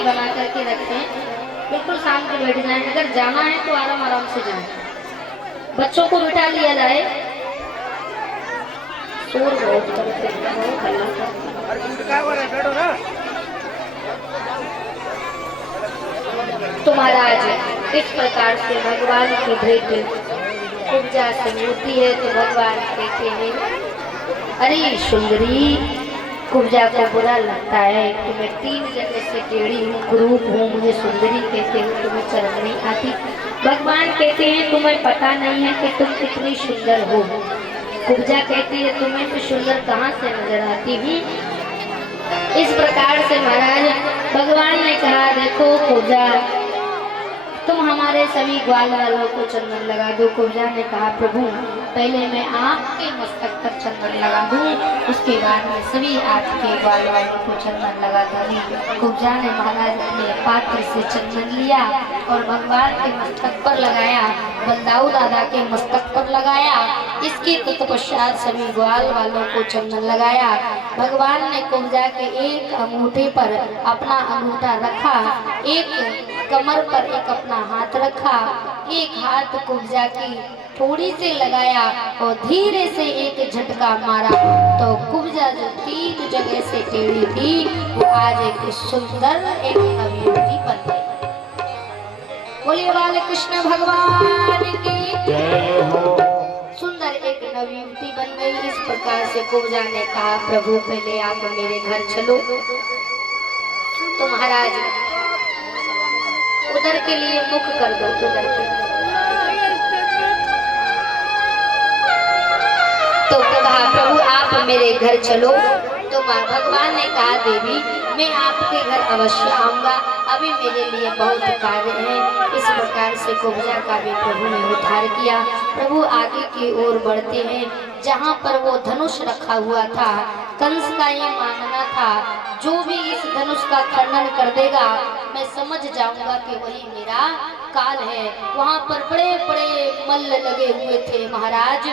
शांति बना करके रखें, बिल्कुल शांत बैठ जाएं। अगर जाना है तो आराम आराम से जाएं। बच्चों को बिठा लिया जाए। शोर बहुत करते हैं, बहुत हल्ला करते हैं। तो महाराज इस प्रकार से भगवान की भेंट कुब्जा से होती है। तो भगवान कहते हैं, अरे सुंदरी, कुब्जा को बुरा लगता है कि मैं 3 जगह से टेढ़ी हूँ, कुरूप हूँ, मुझे सुंदरी कहते हो, तुम्हें शर्म नहीं आती? भगवान कहते हैं, तुम्हें पता नहीं है कि तुम कितनी सुंदर हो। कुब्जा कहती है, तुम्हें तो सुंदर कहाँ से नजर आती हूँ। इस प्रकार से महाराज भगवान ने कहा, देखो कुब्जा, तुम हमारे सभी ग्वाल वालों को चंदन लगा दो। कुब्जा ने कहा, प्रभु पहले मैं आपके मस्तक पर चंदन लगा दूं, उसके बाद में सभी आपके ग्वाल वालों को चंदन लगा दूंगी। कुब्जा ने महाराज अपने पात्र से चंदन लिया और भगवान के मस्तक पर लगाया, बलदाऊ दादा के मस्तक पर लगाया। इसके तत्पश्चात सभी ग्वाल वालों को चंदन लगाया। भगवान ने कुब्जा के एक अंगूठे पर अपना अंगूठा रखा, एक कमर पर एक अपना हाथ रखा, एक हाथ कुब्जा की थोड़ी से लगाया और धीरे से एक झटका मारा। तो कुब्जा जो 3 जगह से टेढ़ी थी, वो आज एक सुंदर एक नवयुवती बन गई। बोलिए बाल कृष्ण भगवान की जय हो। सुंदर एक नवयुवती बन गई। इस प्रकार से कुब्जा ने कहा, प्रभु पहले आप मेरे घर चलो। तो महाराज उधर के लिए मुख कर दो, उधर के। तो कहा, प्रभु आप मेरे घर चलो। तो भगवान ने कहा, देवी मैं आपके घर अवश्य आऊंगा, अभी मेरे लिए बहुत कार्य है। इस प्रकार से कुब्जा का भी प्रभु ने उद्धार किया। प्रभु आगे की ओर बढ़ते हैं। जहाँ पर वो धनुष रखा हुआ था, कंस का ये मानना था, जो भी इस धनुष का खंडन कर देगा मैं समझ जाऊंगा कि वही मेरा काल है। वहाँ पर बड़े बड़े मल्ल लगे हुए थे। महाराज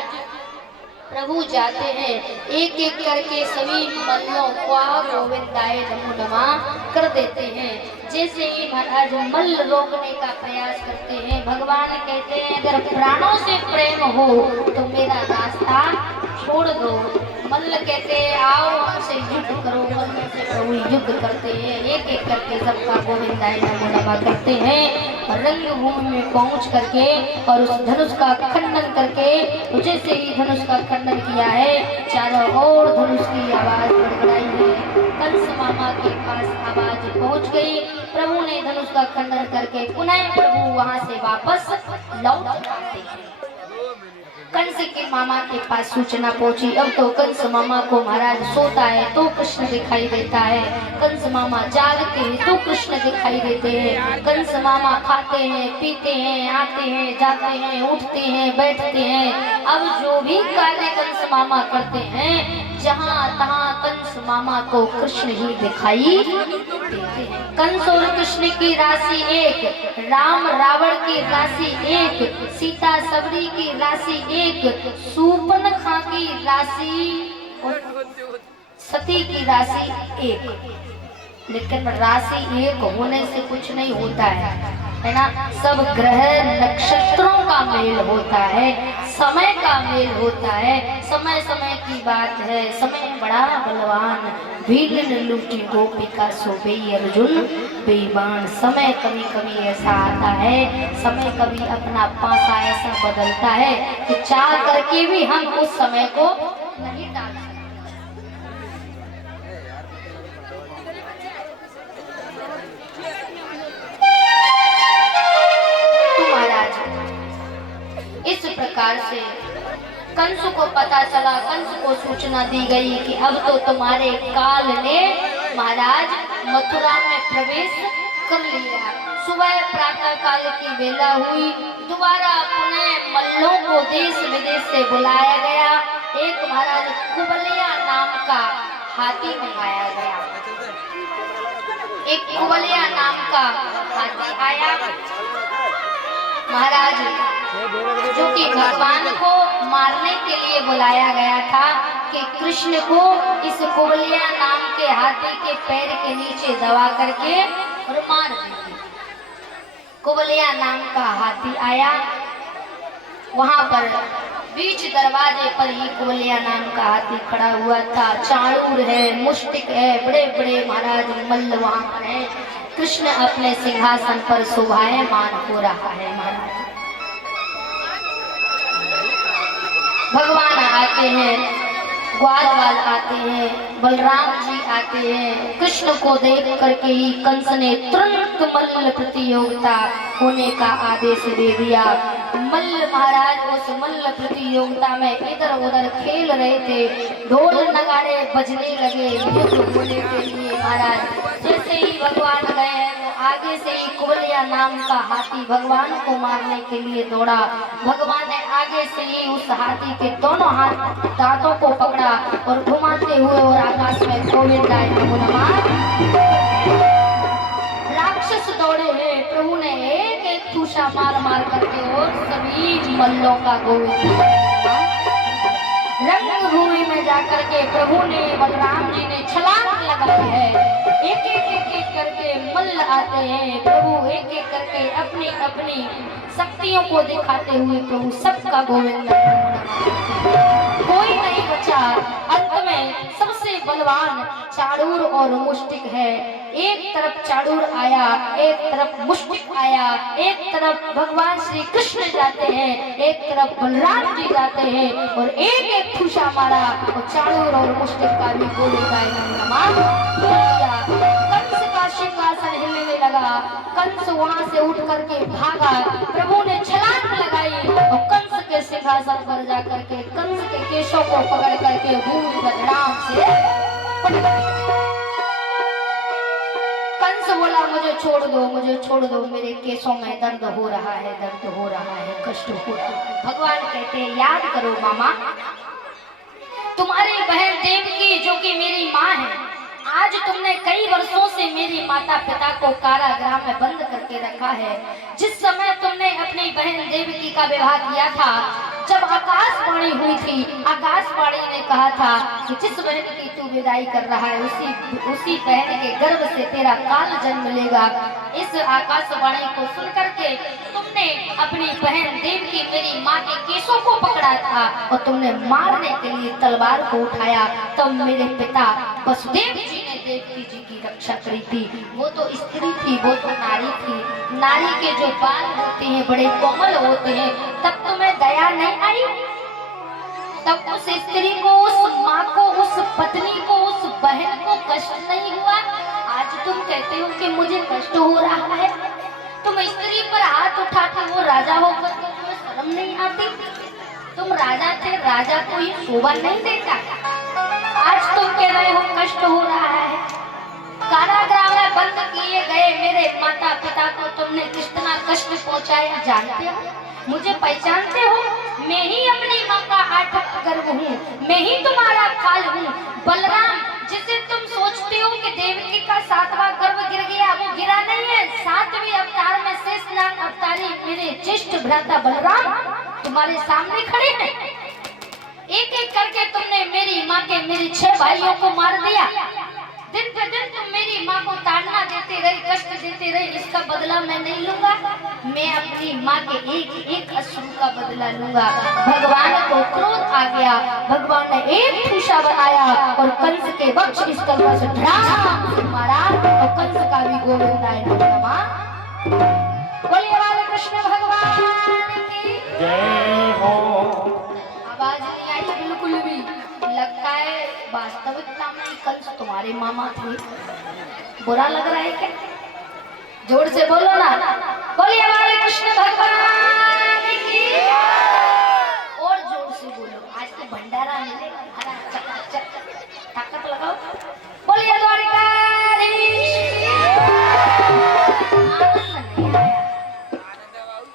प्रभु जाते हैं, एक एक करके सभी मल्लों को गोविंदाय नमो नमः कर देते हैं। जैसे ही महाराज मल्ल रोकने का प्रयास करते हैं, भगवान कहते हैं, अगर प्राणों से प्रेम हो तो मेरा रास्ता छोड़ दो। मल्ल कहते हैं, आओ हमसे युद्ध करो। मल्ल से प्रभु युद्ध करते हैं, एक एक करके सबका गोविंदाय नमो नमः करते हैं। रंगभूमि में पहुंच करके और उस धनुष का खंडन करके, जैसे ही धनुष का खंडन किया है, चारों ओर धनुष की आवाज गड़गड़ाई है। कंस मामा के पास आवाज पहुंच गई। प्रभु ने धनुष का खंडन करके पुनः प्रभु वहां से वापस लौट आते हैं। कंस के मामा के पास सूचना पहुंची। अब तो कंस मामा को महाराज सोता है तो कृष्ण दिखाई देता है, कंस मामा जागते हैं तो कृष्ण दिखाई देते हैं। कंस मामा खाते हैं, पीते हैं, आते हैं, जाते हैं, उठते हैं, बैठते हैं। अब जो भी कार्य कंस मामा करते हैं, जहाँ तहाँ कंस मामा को कृष्ण ही दिखाई देते हैं। कंस और कृष्ण की राशि एक, राम रावण की राशि एक, सीता सबरी की राशि एक, सूर्पनखा की राशि और सती की राशि एक। लेकिन राशि एक होने से कुछ नहीं होता है ना। सब ग्रह नक्षत्रों का मेल होता है, समय का मेल होता है। समय समय की बात है, समय बड़ा बलवान, भीड़ लूटी गोपिका सोबे अर्जुन बेईमान। समय कभी कभी ऐसा आता है, समय कभी अपना पासा ऐसा बदलता है कि चाह करके भी हम उस समय को नहीं डाल सकते। इस प्रकार से कंस को पता चला, कंस को सूचना दी गई कि अब तो तुम्हारे काल ने महाराज मथुरा में प्रवेश कर लिया। सुबह प्रातः काल की बेला हुई, दोबारा पुनः मल्लों को देश विदेश से बुलाया गया। एक महाराज कुबलिया नाम का हाथी मंगाया गया। एक कुबलिया नाम का हाथी आया महाराज, जो कि भगवान को मारने के लिए बुलाया गया था कि कृष्ण को इस कुबलिया नाम के हाथी के पैर के नीचे दबा करके और मार देंगे। कुबलिया नाम का हाथी आया, वहां पर बीच दरवाजे पर ही कुबलिया नाम का हाथी खड़ा हुआ था। चाणूर है, मुष्टिक है, बड़े बड़े महाराज मल्ल वहां पर है। कृष्ण अपने सिंहासन पर शोभायमान हो रहा है। महाराज भगवान आते हैं, ग्वालवाल आते हैं, बलराम जी आते हैं। कृष्ण को देख करके ही कंस ने तुरंत मल्ल प्रतियोगिता होने का आदेश दे दिया। मल्ल महाराज उस मल्ल प्रतियोगिता में इधर उधर खेल रहे थे, ढोल नगाड़े बजने लगे युद्ध होने के लिए। महाराज जैसे ही भगवान गए तो आगे से ही कुबलिया नाम का हाथी भगवान को मारने के लिए दौड़ा। भगवान ने आगे से ही उस हाथी के दोनों हाथ दांतों को पकड़ा और घुमाते हुए और आकाश में गोविंदाय नमो नमः। राक्षस दौड़े हैं, प्रभु ने एक एक ठूसा मार मार करके और सभी मल्लों का गोविंद। रंगभूमि में जाकर के प्रभु ने, बलराम जी ने छलांग लगाई है। एक एक करके मल्ल आते हैं, प्रभु एक एक करके अपनी अपनी शक्तियों को दिखाते हुए प्रभु सबका गोविंद। कोई नहीं बचा। अंत में सबसे बलवान चाणूर और मुष्टिक है। एक तरफ चाणूर आया, एक तरफ मुष्टिक आया, एक तरफ भगवान श्री कृष्ण जाते हैं, एक तरफ बलराम जी जाते हैं और एक एक ठूसा मारा और चाणूर और मुष्टिक का भी गोविंदाय नमः किया। कंस का सिंहासन हिलने लगा। कंस वहां से उठ करके भागा। प्रभु ने छलांग लगाई और कंस के सिंहासन पर जाकर के कंस के केशों को पकड़ करके भूमि पर राम से कंस बोला मुझे छोड़ दो, मुझे छोड़ दो, मेरे केशों में दर्द हो रहा है, दर्द हो रहा है, कष्ट हो रहा है। भगवान कहते हैं याद करो मामा, तुम्हारी बहन देवकी जो कि मेरी माँ है, आज तुमने कई वर्षों से मेरी माता पिता को कारागृह में बंद करके रखा है। जिस समय तुमने अपनी बहन देवकी का विवाह किया था, जब आकाशवाणी हुई थी, आकाशवाणी ने कहा था कि जिस बहन की तू विदाई कर रहा है उसी बहन के गर्भ से तेरा काल जन्म लेगा। इस आकाशवाणी को सुन करके तुमने अपनी बहन देवकी मेरी माँ के केशों को पकड़ा था और तुमने मारने के लिए तलवार को उठाया। तब मेरे पिता वसुदेव जी ने देवकी जी की रक्षा करी थी। वो तो स्त्री थी, वो तो नारी थी। नारी के जो बाल होते हैं बड़े कोमल होते हैं, तब तुम्हें दया नहीं आई? तब उस स्त्री को, उस माँ को, उस पत्नी को, उस बहन को कष्ट नहीं हुआ? आज तुम कहते हो कि मुझे कष्ट हो रहा है। तुम स्त्री पर हाथ उठाते हो, राजा होकर तुम्हें शर्म नहीं आती? तुम राजा थे, राजा को ये शोभा नहीं देता? आज तुम कह रहे हो कष्ट हो रहा है। कारागृह में बंद किए गए मेरे माता पिता को तुमने कितना कष्ट पहुंचाया जानते हो? मुझे पहचानते हो? मैं ही अपनी माँ का आठवां गर्भ हूँ, मैं ही तुम्हारा काल हूँ। बलराम जिसे तुम सोचते हो कि देवकी का 7वां गर्भ गिर गया, वो गिरा नहीं है। 7वें अवतार में शेषनाग अवतारी मेरे ज्येष्ठ भ्राता बलराम तुम्हारे सामने खड़े हैं। एक एक करके तुमने मेरी माँ के, मेरे 6 भाइयों को मार दिया। दिन पे दिन तुम मेरी माँ को ताड़ना देते रहे, कष्ट देते रहे, इसका बदला मैं नहीं लूंगा। मैं अपनी माँ के एक एक अश्रु का बदला लूंगा। भगवान को क्रोध आ गया। भगवान ने एक ठूसा बनाया और कंस के वक्ष स्थल पर से धड़ाम से मारा और कंस का भी गोविंदाय नमः। बोलिए बाल कृष्ण भगवान की जय हो। आवाज नहीं आई बिल्कुल भी। लगता है वास्तविकता में कंस तुम्हारे मामा थे। बुरा लग रहा है क्या? जोर से बोलो ना, बोलिए हमारे कृष्ण भगवान की। और जोर से बोलो, आज तो भंडारा मिलेगा। हरा चक ताकत लगाओ, बोलिए द्वारिकाधीश।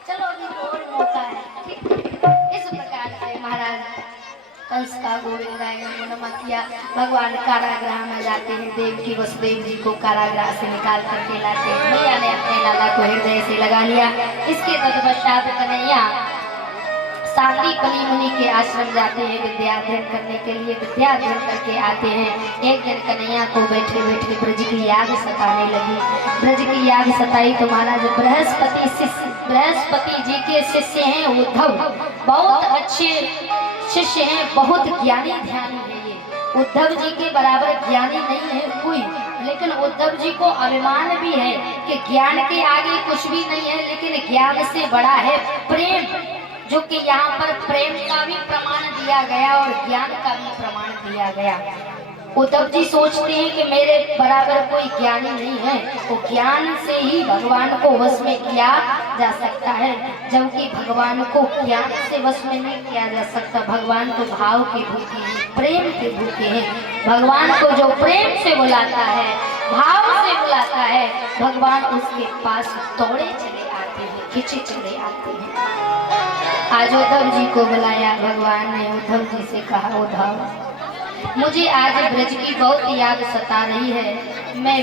चलो अभी और मौका है, ठीक? इस प्रकार से महाराज कंस का गोविंदाय नमो नमः किया। भगवान कारागृह में जाते हैं, देवकी वसुदेव जी को कारागृह से निकाल करके लाते हैं। मैया ने अपने लाला को हृदय से लगा लिया। इसके तत्पश्चात कन्हैया सांदीपनि मुनि के आश्रम जाते हैं विद्या अध्ययन करने के लिए। विद्या अध्ययन करके आते हैं। एक दिन कन्हैया को बैठे बैठे ब्रज की याद सताने लगी। ब्रज की याद सताई तो महाराज बृहस्पति जी के शिष्य हैं उद्धव, बहुत अच्छे शिष्य हैं, बहुत ज्ञानी ध्यानी है ये। उद्धव जी के बराबर ज्ञानी नहीं है कोई, लेकिन उद्धव जी को अभिमान भी है कि ज्ञान के आगे कुछ भी नहीं है, लेकिन ज्ञान से बड़ा है प्रेम, जो कि यहाँ पर प्रेम का भी प्रमाण दिया गया और ज्ञान का भी प्रमाण दिया गया। उद्धव जी सोचते हैं कि मेरे बराबर कोई ज्ञानी नहीं है, तो ज्ञान से ही भगवान को वश में किया जा सकता है, जबकि भगवान को ज्ञान से वश में नहीं किया जा सकता। भगवान तो भाव के भूखे हैं, प्रेम के भूखे हैं। भगवान को जो प्रेम से बुलाता है, भाव से बुलाता है, भगवान उसके पास दौड़े चले आते हैं, खिंचे चले आते हैं। आज उद्धव जी को बुलाया भगवान ने। उद्धव जी से कहा, उद्धव मुझे आज ब्रज की बहुत याद सता रही है। मैं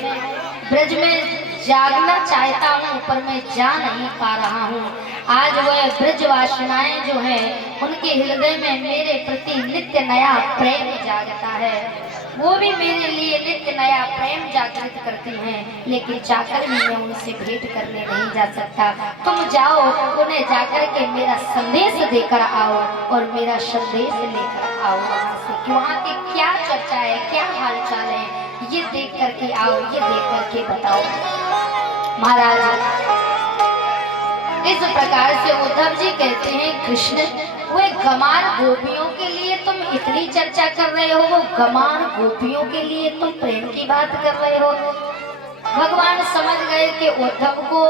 ब्रज में जागना चाहता हूँ पर मैं जा नहीं पा रहा हूँ। आज वह ब्रजवासिनाएं जो हैं उनके हृदय में मेरे प्रति नित्य नया प्रेम जागता है, वो भी मेरे लिए नित्य नया प्रेम जागृत करती हैं, लेकिन जाकर भी मैं उनसे भेंट करने नहीं जा सकता। तुम जाओ, उन्हें जाकर के मेरा संदेश देकर आओ और मेरा संदेश लेकर आओ वहाँ से कि वहाँ की क्या चर्चा है, क्या हालचाल है, ये देख करके आओ, ये देख करके बताओ। महाराज इस प्रकार से उद्धव जी कहते हैं, कृष्ण वे गमार गोपियों के लिए तुम इतनी चर्चा कर रहे हो, वो गमार गोपियों के लिए तुम प्रेम की बात कर रहे हो। भगवान समझ गए कि उद्धव को